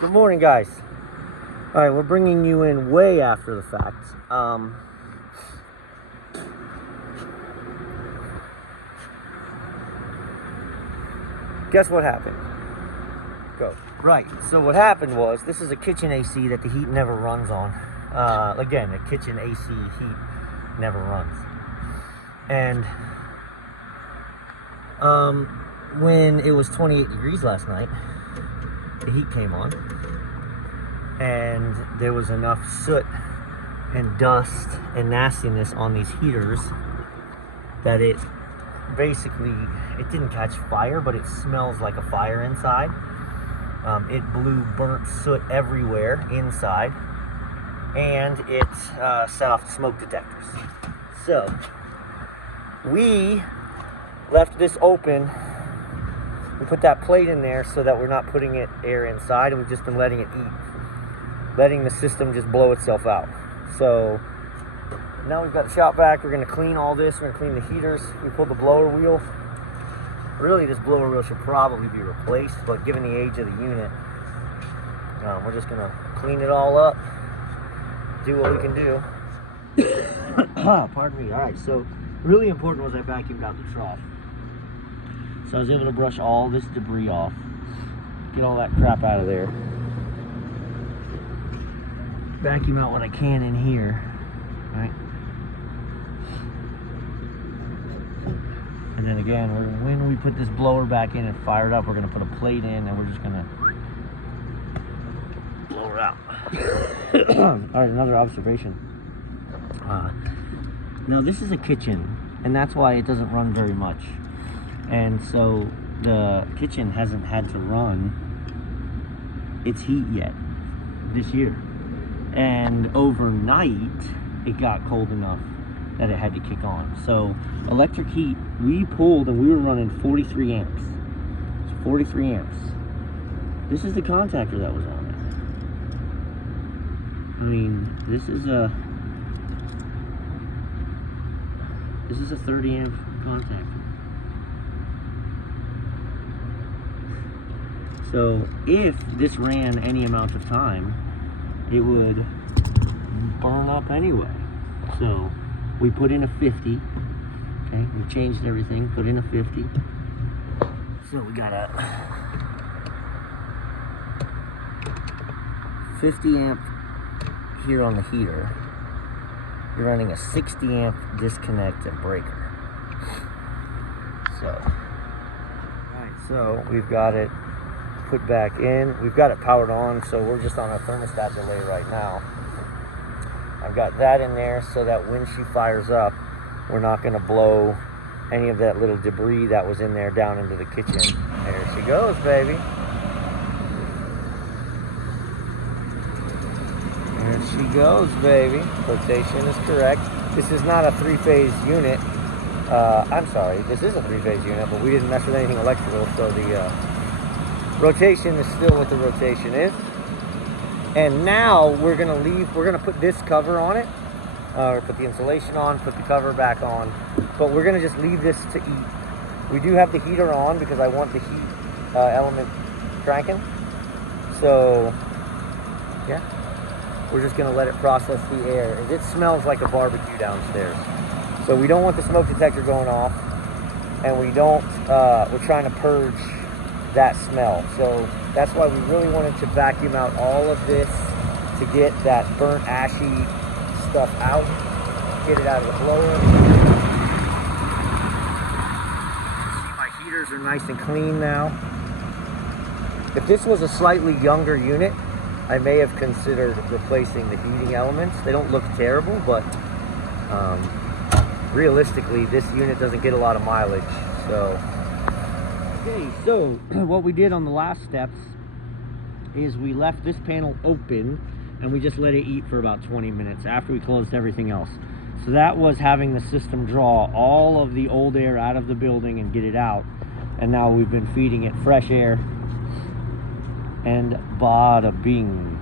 Good morning, guys. All right, we're bringing you in way after the fact. Guess what happened? Go. Right, so what happened was, this is a kitchen AC that the heat never runs on. Again, a kitchen AC heat never runs. And when it was 28 degrees last night, the heat came on, and there was enough soot and dust and nastiness on these heaters that it basically, it didn't catch fire, but it smells like a fire inside. It blew burnt soot everywhere inside, and it set off the smoke detectors. So we left this open. We put that plate in there so that we're not putting air inside, and we've just been letting it eat, letting the system just blow itself out. So now we've got the shop vac. We're going to clean all this. We're going to clean the heaters. We pulled the blower wheel. Really, this blower wheel should probably be replaced, but given the age of the unit, we're just going to clean it all up, do what we can do. Pardon me. All right, so really important was I vacuumed out the trough. So I was able to brush all this debris off, get all that crap out of there, vacuum out what I can in here, right? And then again, when we put this blower back in and fire it up, we're going to put a plate in, and we're just going to blow it out. All right, another observation. Now this is a kitchen, and that's why it doesn't run very much. And so the kitchen hasn't had to run its heat yet this year. And overnight, it got cold enough that it had to kick on. So electric heat, we pulled and we were running 43 amps. So 43 amps. This is the contactor that was on it. I mean, this is a 30 amp contactor. So if this ran any amount of time, it would burn up anyway. So we put in a 50, okay? We changed everything, put in a 50. So we got a 50 amp here on the heater. You're running a 60 amp disconnect and breaker. So, all right, so we've got it put back in. We've got it powered on, so we're just on a thermostat delay right now. I've got that in there so that when she fires up, we're not going to blow any of that little debris that was in there down into the kitchen. There she goes, baby. There she goes, baby. Rotation is correct. This is not a three-phase unit. I'm sorry, this is a three-phase unit, but we didn't mess with anything electrical, so the rotation is still what the rotation is. And now we're gonna put this cover on it, or put the insulation on, put the cover back on, but we're gonna just leave this to eat. We do have the heater on because I want the heat element cranking. So yeah, we're just gonna let it process the air. It smells like a barbecue downstairs. So we don't want the smoke detector going off, and we're trying to purge that smell. So that's why we really wanted to vacuum out all of this to get that burnt ashy stuff out, get it out of the blower. See, my heaters are nice and clean now. If this was a slightly younger unit, I may have considered replacing the heating elements. They don't look terrible, but realistically, this unit doesn't get a lot of mileage. So okay, so what we did on the last steps is we left this panel open and we just let it eat for about 20 minutes after we closed everything else. So that was having the system draw all of the old air out of the building and get it out. And now we've been feeding it fresh air, and bada bing.